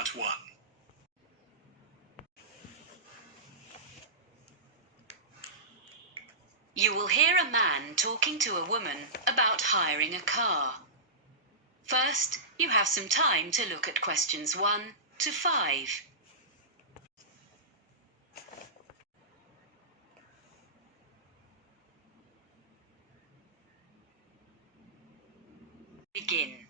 Part 1. You will hear a man talking to a woman about hiring a car. First, you have some time to look at questions 1 to 5. Begin.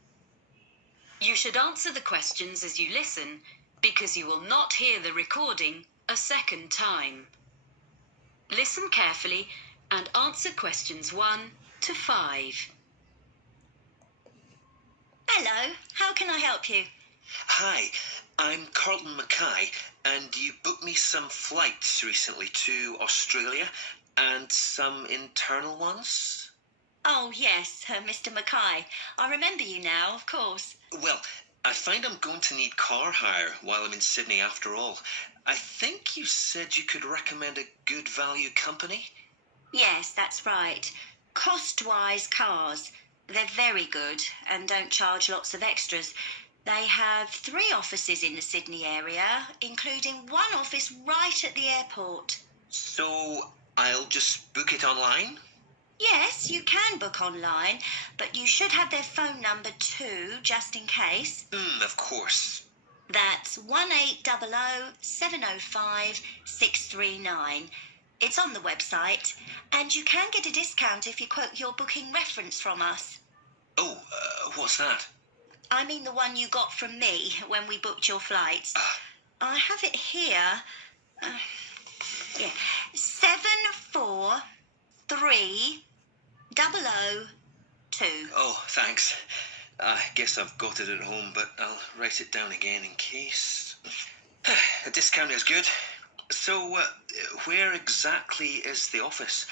You should answer the questions as you listen, because you will not hear the recording a second time. Listen carefully and answer questions 1 to 5. Hello, how can I help you? Hi, I'm Carlton Mackay, and you booked me some flights recently to Australia and some internal ones? Oh, yes, Mr. Mackay. I remember you now, of course. Well, I find I'm going to need car hire while I'm in Sydney after all. I think you said you could recommend a good value company? Yes, that's right. Cost-wise cars. They're very good and don't charge lots of extras. They have 3 offices in the Sydney area, including one office right at the airport. So I'll just book it online? Yes, you can book online, but you should have their phone number too, just in case. Of course. That's 1800 705 639. It's on the website, and you can get a discount if you quote your booking reference from us. Oh, what's that? I mean the one you got from me when we booked your flights. I have it here. 743002. Oh, thanks. I guess I've got it at home, but I'll write it down again in case. A discount is good. So, where exactly is the office?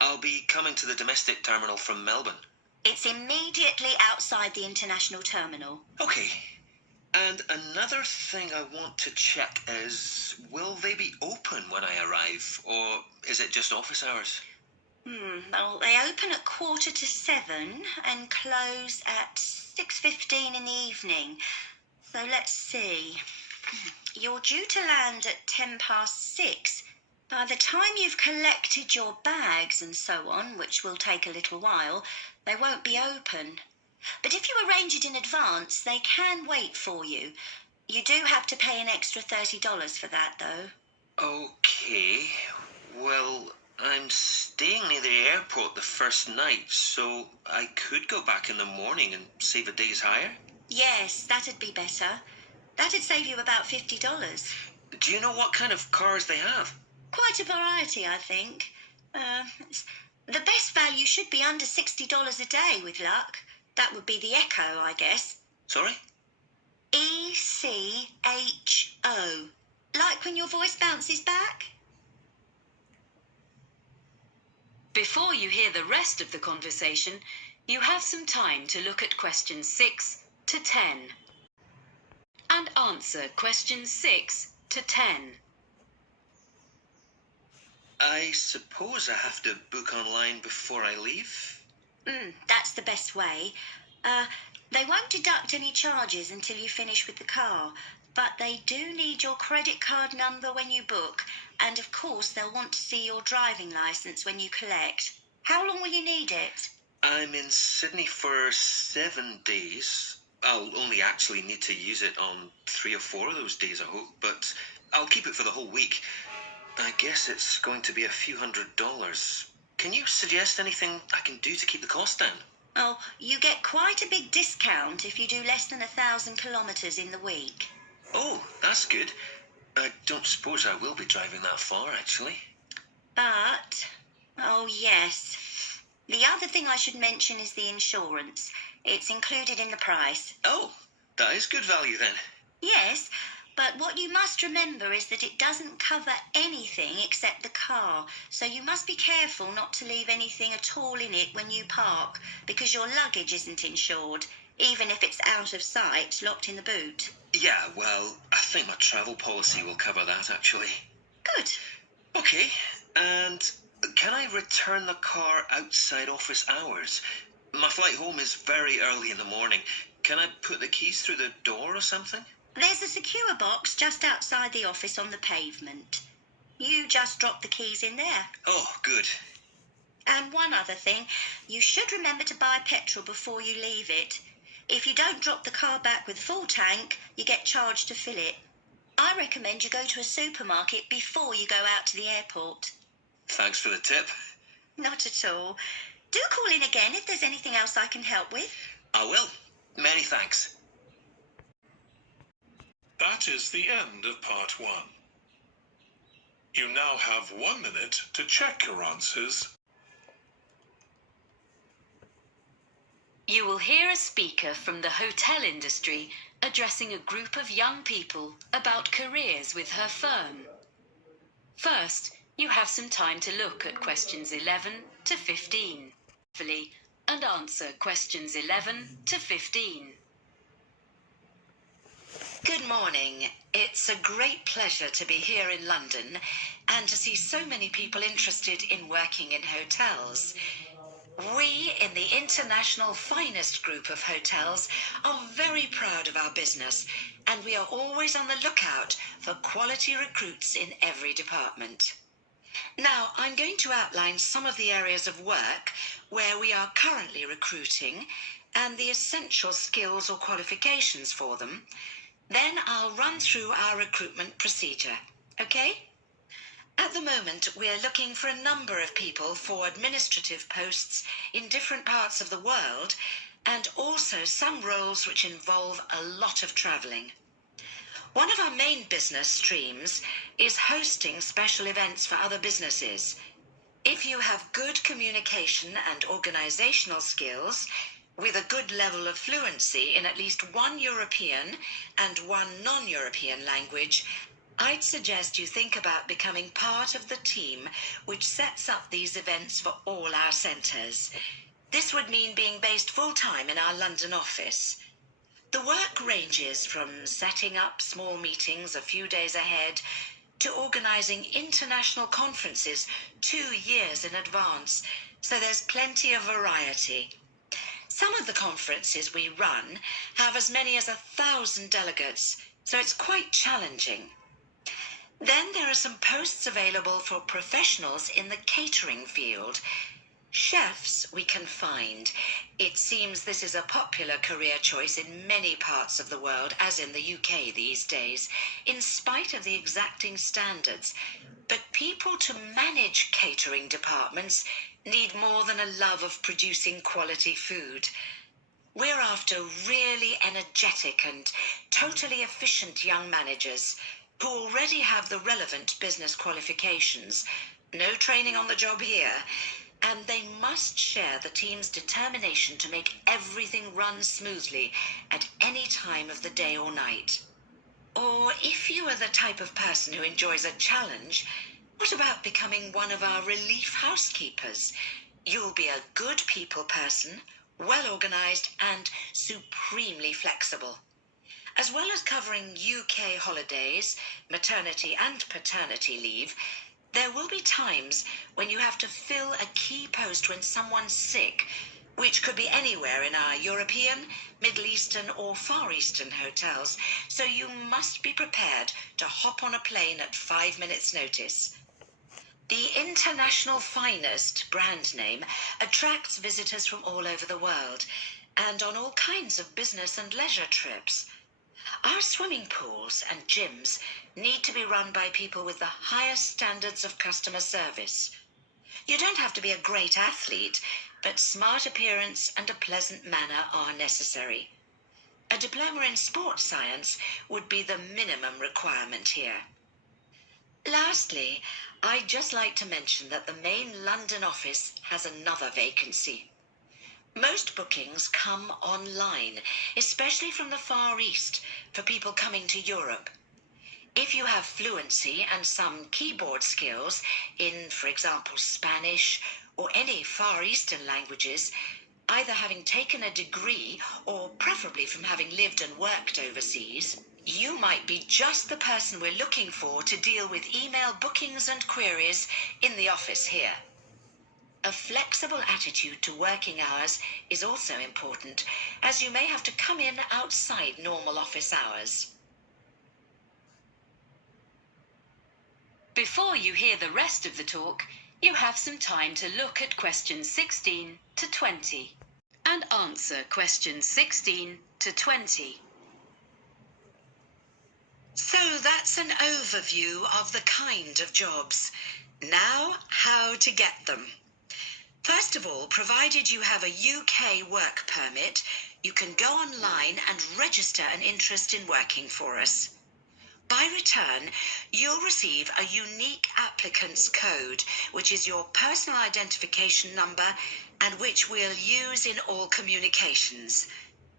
I'll be coming to the domestic terminal from Melbourne. It's immediately outside the international terminal. Okay. And another thing I want to check is, will they be open when I arrive, or is it just office hours? Well, they open at 7:15 and close at 6:15 in the evening. So let's see. You're due to land at 6:10. By the time you've collected your bags and so on, which will take a little while, they won't be open. But if you arrange it in advance, they can wait for you. You do have to pay an extra $30 for that, though. Okay. Well, I'm staying near the airport the first night, so I could go back in the morning and save a day's hire? Yes, that'd be better. That'd save you about $50. Do you know what kind of cars they have? Quite a variety, I think. The best value should be under $60 a day with luck. That would be the Echo, I guess. Sorry? ECHO. Like when your voice bounces back? Before you hear the rest of the conversation, you have some time to look at questions 6 to 10. And answer questions 6 to 10. I suppose I have to book online before I leave? That's the best way. They won't deduct any charges until you finish with the car, but they do need your credit card number when you book, and of course they'll want to see your driving licence when you collect. How long will you need it? I'm in Sydney for 7 days. I'll only actually need to use it on 3 or 4 of those days, I hope, but I'll keep it for the whole week. I guess it's going to be a few $100s. Can you suggest anything I can do to keep the cost down? Oh, you get quite a big discount if you do less than 1,000 kilometres in the week. Oh, that's good. I don't suppose I will be driving that far, actually. But, oh yes, the other thing I should mention is the insurance. It's included in the price. Oh, that is good value then. Yes, but what you must remember is that it doesn't cover anything except the car, so you must be careful not to leave anything at all in it when you park, because your luggage isn't insured, even if it's out of sight, locked in the boot. Yeah, well, I think my travel policy will cover that, actually. Good. Okay, and can I return the car outside office hours? My flight home is very early in the morning. Can I put the keys through the door or something? There's a secure box just outside the office on the pavement. You just drop the keys in there. Oh, good. And one other thing, you should remember to buy petrol before you leave it. If you don't drop the car back with full tank, you get charged to fill it. I recommend you go to a supermarket before you go out to the airport. Thanks for the tip. Not at all. Do call in again if there's anything else I can help with. I will. Many thanks. That is the end of part 1. You now have 1 minute to check your answers. You will hear a speaker from the hotel industry addressing a group of young people about careers with her firm. First, you have some time to look at questions 11 to 15 and answer questions 11 to 15. Good morning. It's a great pleasure to be here in London and to see so many people interested in working in hotels. We in the International Finest Group of Hotels are very proud of our business, and we are always on the lookout for quality recruits in every department. Now, I'm going to outline some of the areas of work where we are currently recruiting and the essential skills or qualifications for them. Then I'll run through our recruitment procedure, okay? At the moment, we're looking for a number of people for administrative posts in different parts of the world, and also some roles which involve a lot of travelling. One of our main business streams is hosting special events for other businesses. If you have good communication and organisational skills, with a good level of fluency in at least one European and one non-European language, I'd suggest you think about becoming part of the team which sets up these events for all our centres. This would mean being based full-time in our London office. The work ranges from setting up small meetings a few days ahead to organising international conferences 2 years in advance, so there's plenty of variety. Some of the conferences we run have as many as 1,000 delegates, so it's quite challenging. Then there are some posts available for professionals in the catering field. Chefs we can find. It seems this is a popular career choice in many parts of the world, as in the UK these days, in spite of the exacting standards. But people to manage catering departments need more than a love of producing quality food. We're after really energetic and totally efficient young managers who already have the relevant business qualifications. No training on the job here. And they must share the team's determination to make everything run smoothly at any time of the day or night. Or if you are the type of person who enjoys a challenge, what about becoming one of our relief housekeepers? You'll be a good people person, well organised and supremely flexible. As well as covering UK holidays, maternity and paternity leave, there will be times when you have to fill a key post when someone's sick, which could be anywhere in our European, Middle Eastern or Far Eastern hotels, so you must be prepared to hop on a plane at 5 minutes' notice. The International Finest brand name attracts visitors from all over the world and on all kinds of business and leisure trips. Our swimming pools and gyms need to be run by people with the highest standards of customer service. You don't have to be a great athlete, but smart appearance and a pleasant manner are necessary. A diploma in sports science would be the minimum requirement here. Lastly, I'd just like to mention that the main London office has another vacancy. Most bookings come online, especially from the Far East, for people coming to Europe. If you have fluency and some keyboard skills in, for example, Spanish or any Far Eastern languages, either having taken a degree or preferably from having lived and worked overseas, you might be just the person we're looking for to deal with email bookings and queries in the office here. A flexible attitude to working hours is also important, as you may have to come in outside normal office hours. Before you hear the rest of the talk, you have some time to look at questions 16 to 20 and answer questions 16 to 20. So that's an overview of the kind of jobs. Now, how to get them. First of all, provided you have a UK work permit, you can go online and register an interest in working for us. By return, you'll receive a unique applicant's code, which is your personal identification number and which we'll use in all communications.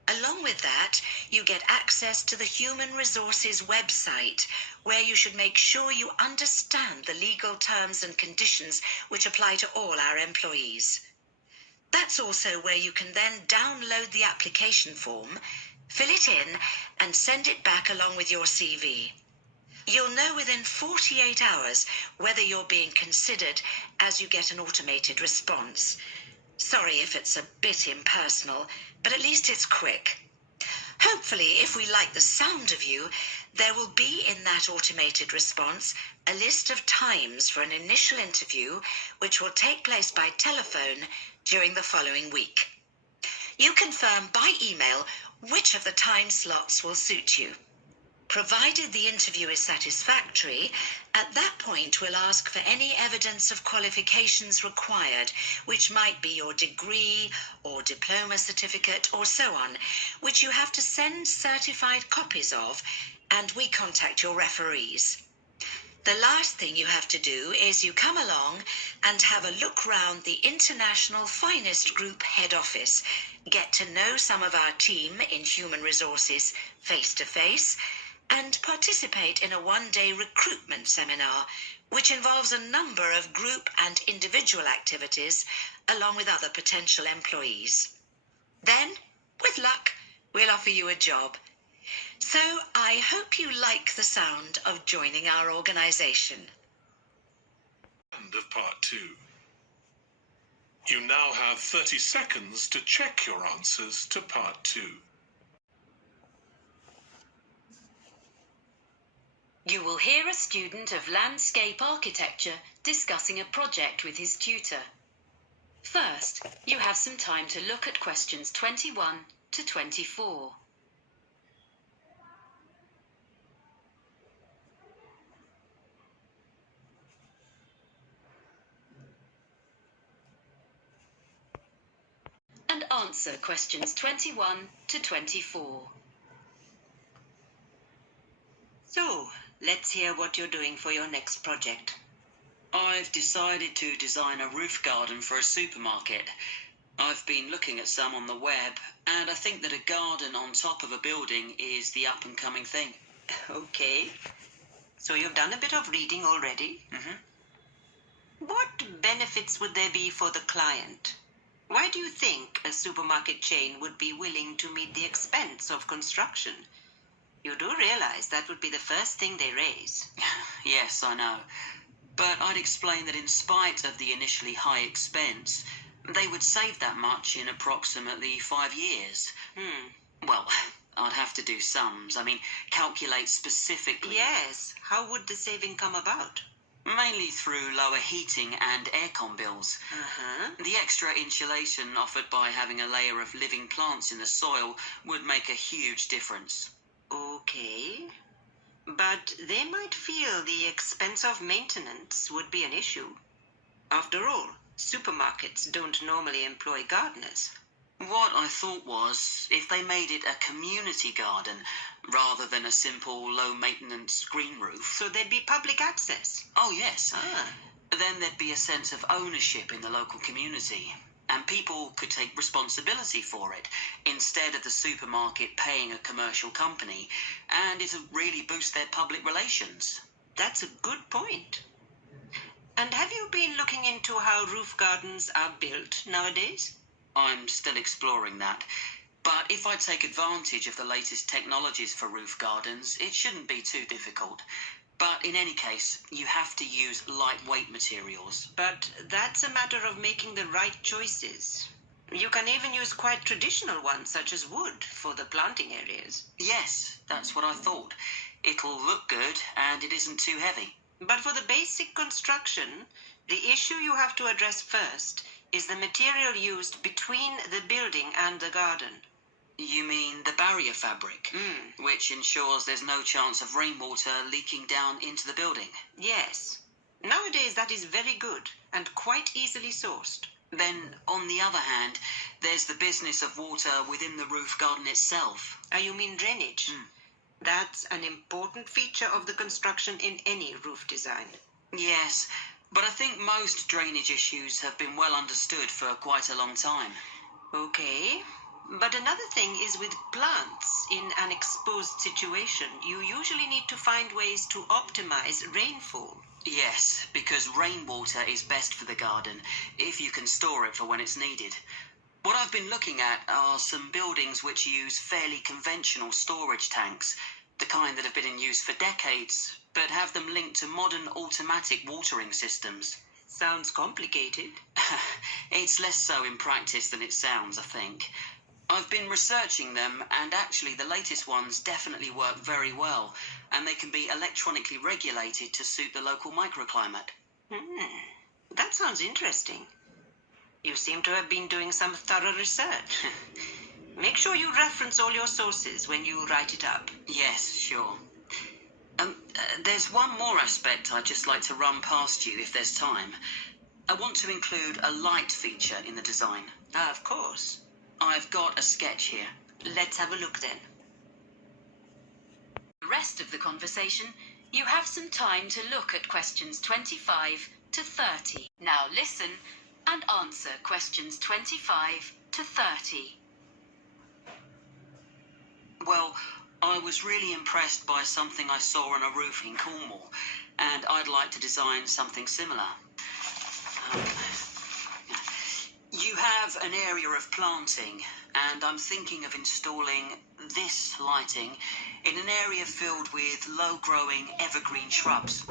Along with that, you get access to the Human Resources website, where you should make sure you understand the legal terms and conditions which apply to all our employees. That's also where you can then download the application form, fill it in, and send it back along with your CV. You'll know within 48 hours whether you're being considered, as you get an automated response. Sorry if it's a bit impersonal, but at least it's quick. Hopefully, if we like the sound of you, there will be in that automated response a list of times for an initial interview, which will take place by telephone during the following week. You confirm by email which of the time slots will suit you. Provided the interview is satisfactory, at that point we'll ask for any evidence of qualifications required, which might be your degree or diploma certificate or so on, which you have to send certified copies of, and we contact your referees. The last thing you have to do is you come along and have a look round the International Finest Group head office, get to know some of our team in Human Resources face to face, and participate in a one-day recruitment seminar, which involves a number of group and individual activities, along with other potential employees. Then, with luck, we'll offer you a job. So I hope you like the sound of joining our organisation. End of part 2. You now have 30 seconds to check your answers to part 2. You will hear a student of landscape architecture discussing a project with his tutor. First, you have some time to look at questions 21 to 24. And answer questions 21 to 24. So, let's hear what you're doing for your next project. I've decided to design a roof garden for a supermarket. I've been looking at some on the web, and I think that a garden on top of a building is the up-and-coming thing. Okay. So you've done a bit of reading already? What benefits would there be for the client? Why do you think a supermarket chain would be willing to meet the expense of construction? You do realize that would be the first thing they raise. Yes, I know. But I'd explain that in spite of the initially high expense, they would save that much in approximately 5 years. Well, I'd have to do sums. I mean, calculate specifically. Yes. How would the saving come about? Mainly through lower heating and aircon bills. The extra insulation offered by having a layer of living plants in the soil would make a huge difference. Okay. But they might feel the expense of maintenance would be an issue. After all, supermarkets don't normally employ gardeners. What I thought was, if they made it a community garden, rather than a simple, low-maintenance green roof. So there'd be public access? Oh, yes. Then there'd be a sense of ownership in the local community, and people could take responsibility for it, instead of the supermarket paying a commercial company, and it'd really boost their public relations. That's a good point. And have you been looking into how roof gardens are built nowadays? I'm still exploring that. But if I take advantage of the latest technologies for roof gardens, it shouldn't be too difficult. But in any case, you have to use lightweight materials. But that's a matter of making the right choices. You can even use quite traditional ones, such as wood, for the planting areas. Yes, that's what I thought. It'll look good, and it isn't too heavy. But for the basic construction, the issue you have to address first is the material used between the building and the garden. You mean the barrier fabric, which ensures there's no chance of rainwater leaking down into the building? Yes. Nowadays that is very good and quite easily sourced. Then, on the other hand, there's the business of water within the roof garden itself. You mean drainage? That's an important feature of the construction in any roof design. Yes, but I think most drainage issues have been well understood for quite a long time. Okay. But another thing is with plants in an exposed situation, you usually need to find ways to optimize rainfall. Yes, because rainwater is best for the garden, if you can store it for when it's needed. What I've been looking at are some buildings which use fairly conventional storage tanks, the kind that have been in use for decades, but have them linked to modern automatic watering systems. Sounds complicated. It's less so in practice than it sounds, I think. I've been researching them, and actually the latest ones definitely work very well, and they can be electronically regulated to suit the local microclimate. That sounds interesting. You seem to have been doing some thorough research. Make sure you reference all your sources when you write it up. Yes, sure. There's one more aspect I'd just like to run past you if there's time. I want to include a light feature in the design. Of course. I've got a sketch here. Let's have a look then. The rest of the conversation, you have some time to look at questions 25 to 30. Now listen and answer questions 25 to 30. Well, I was really impressed by something I saw on a roof in Cornwall, and I'd like to design something similar. You have an area of planting, and I'm thinking of installing this lighting in an area filled with low-growing evergreen shrubs.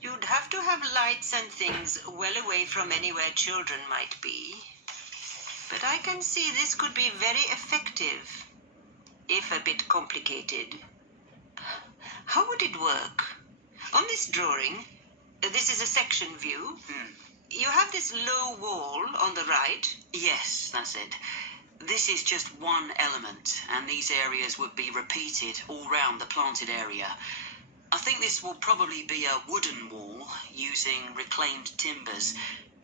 You'd have to have lights and things well away from anywhere children might be. But I can see this could be very effective, if a bit complicated. How would it work? On this drawing, this is a section view. You have this low wall on the right. Yes, that's it. This is just one element, and these areas would be repeated all round the planted area. I think this will probably be a wooden wall using reclaimed timbers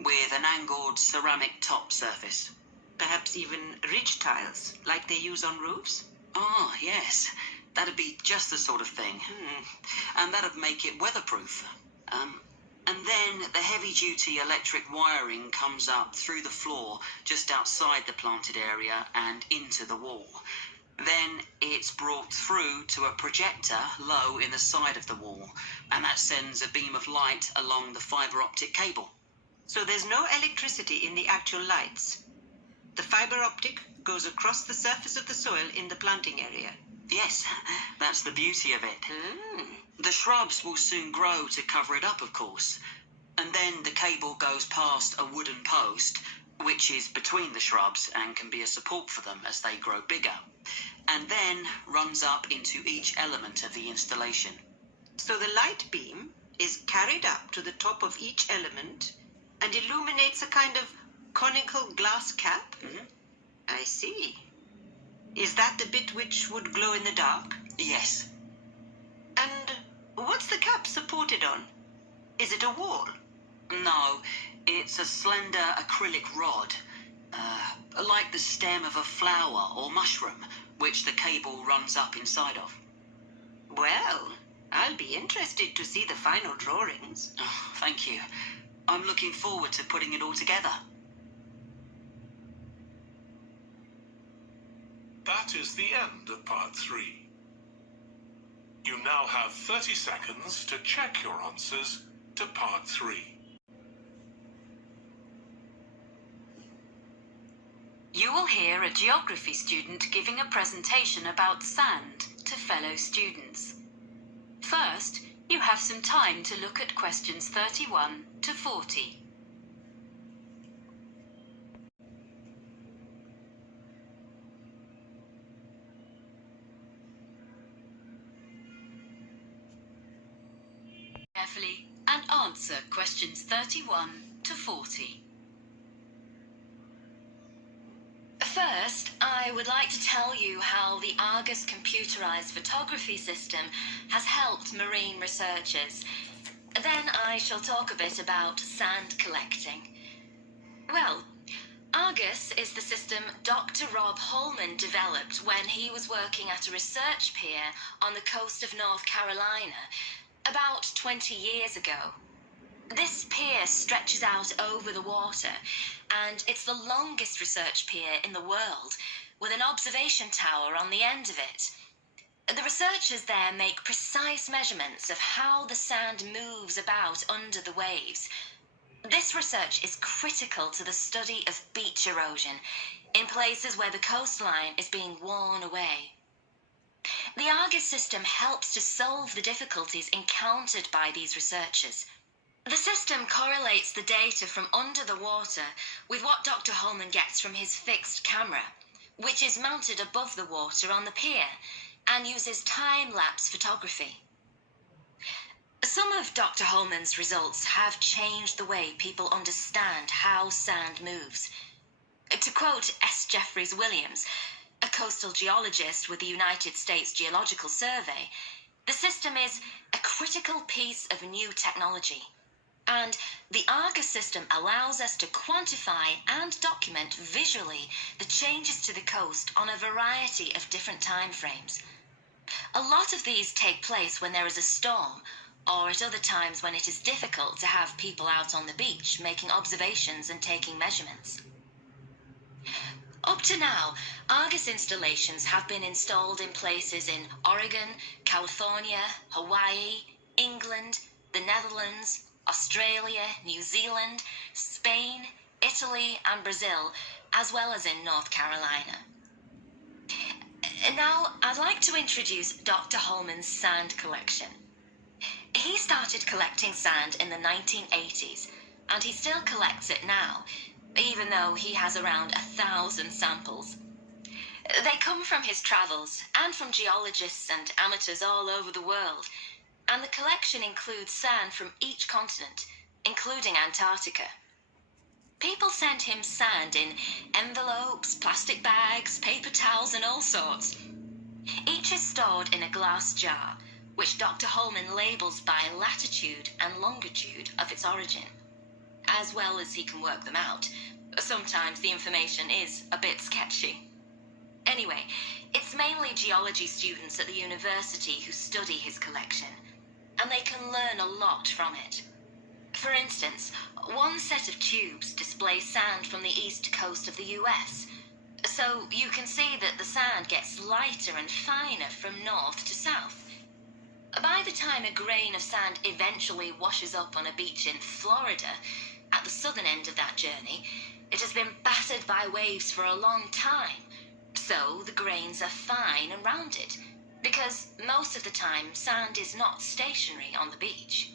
with an angled ceramic top surface. Perhaps even ridge tiles, like they use on roofs? Ah, yes. That'd be just the sort of thing. And that'd make it weatherproof. And then the heavy-duty electric wiring comes up through the floor just outside the planted area and into the wall. Then it's brought through to a projector low in the side of the wall, and that sends a beam of light along the fibre optic cable. So there's no electricity in the actual lights. The fibre optic goes across the surface of the soil in the planting area. Yes, that's the beauty of it. The shrubs will soon grow to cover it up, of course. And then the cable goes past a wooden post, which is between the shrubs and can be a support for them as they grow bigger, and then runs up into each element of the installation. So the light beam is carried up to the top of each element and illuminates a kind of conical glass cap? I see. Is that the bit which would glow in the dark? Yes. And what's the cap supported on? Is it a wall? No, it's a slender acrylic rod, like the stem of a flower or mushroom, which the cable runs up inside of. Well, I'll be interested to see the final drawings. Oh, thank you. I'm looking forward to putting it all together. That is the end of part 3. You now have 30 seconds to check your answers to part 3. You will hear a geography student giving a presentation about sand to fellow students. First, you have some time to look at questions 31 to 40. carefully and answer questions 31 to 40. First, I would like to tell you how the Argus computerized photography system has helped marine researchers. Then I shall talk a bit about sand collecting. Well, Argus is the system Dr. Rob Holman developed when he was working at a research pier on the coast of North Carolina about 20 years ago. This pier stretches out over the water, and it's the longest research pier in the world, with an observation tower on the end of it. The researchers there make precise measurements of how the sand moves about under the waves. This research is critical to the study of beach erosion in places where the coastline is being worn away. The Argus system helps to solve the difficulties encountered by these researchers. The system correlates the data from under the water with what Dr. Holman gets from his fixed camera, which is mounted above the water on the pier and uses time-lapse photography. Some of Dr. Holman's results have changed the way people understand how sand moves. To quote S. Jeffries Williams, a coastal geologist with the United States Geological Survey, the system is a critical piece of new technology. And the Argus system allows us to quantify and document visually the changes to the coast on a variety of different time frames. A lot of these take place when there is a storm, or at other times when it is difficult to have people out on the beach making observations and taking measurements. Up to now, Argus installations have been installed in places in Oregon, California, Hawaii, England, the Netherlands, Australia, New Zealand, Spain, Italy and Brazil, as well as in North Carolina. Now, I'd like to introduce Dr. Holman's sand collection. He started collecting sand in the 1980s, and he still collects it now, even though he has around 1,000 samples. They come from his travels and from geologists and amateurs all over the world, and the collection includes sand from each continent, including Antarctica. People send him sand in envelopes, plastic bags, paper towels, and all sorts. Each is stored in a glass jar, which Dr. Holman labels by latitude and longitude of its origin, as well as he can work them out. Sometimes the information is a bit sketchy. Anyway, it's mainly geology students at the university who study his collection, and they can learn a lot from it. For instance, one set of tubes displays sand from the east coast of the US, so you can see that the sand gets lighter and finer from north to south. By the time a grain of sand eventually washes up on a beach in Florida, at the southern end of that journey, it has been battered by waves for a long time, so the grains are fine and rounded, because most of the time sand is not stationary on the beach.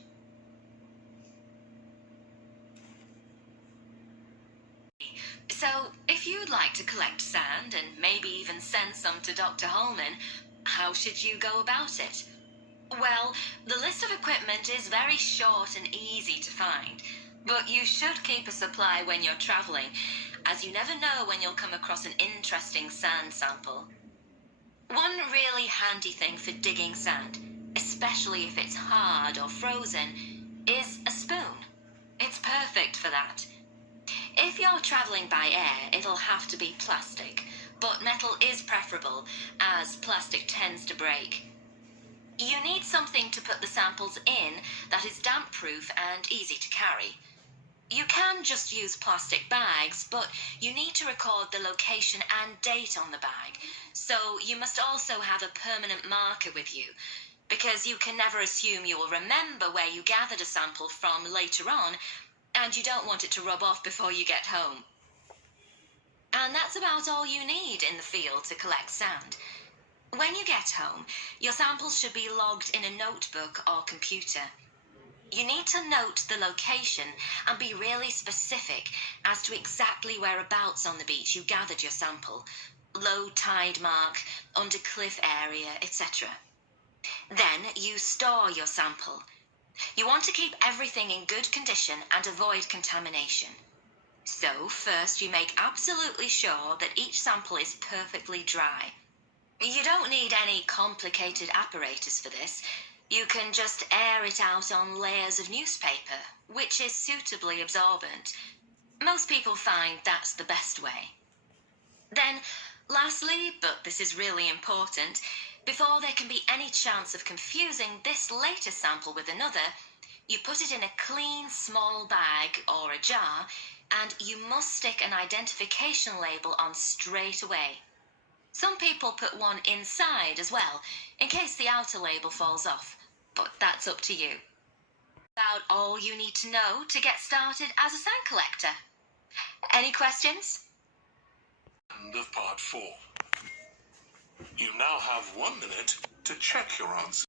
So, if you'd like to collect sand and maybe even send some to Dr. Holman, how should you go about it? Well, the list of equipment is very short and easy to find, but you should keep a supply when you're traveling, as you never know when you'll come across an interesting sand sample. One really handy thing for digging sand, especially if it's hard or frozen, is a spoon. It's perfect for that. If you're traveling by air, it'll have to be plastic, but metal is preferable, as plastic tends to break. You need something to put the samples in that is damp-proof and easy to carry. You can just use plastic bags, but you need to record the location and date on the bag, so you must also have a permanent marker with you, because you can never assume you will remember where you gathered a sample from later on, and you don't want it to rub off before you get home. And that's about all you need in the field to collect sand. When you get home, your samples should be logged in a notebook or computer. You need to note the location and be really specific as to exactly whereabouts on the beach you gathered your sample, low tide mark, under cliff area, etc. Then you store your sample. You want to keep everything in good condition and avoid contamination. So first you make absolutely sure that each sample is perfectly dry. You don't need any complicated apparatus for this. You can just air it out on layers of newspaper, which is suitably absorbent. Most people find that's the best way. Then, lastly, but this is really important, before there can be any chance of confusing this latest sample with another, you put it in a clean small bag or a jar, and you must stick an identification label on straight away. Some people put one inside as well, in case the outer label falls off, but that's up to you. About all you need to know to get started as a sign collector. Any questions? End of part 4. You now have 1 minute to check your answer.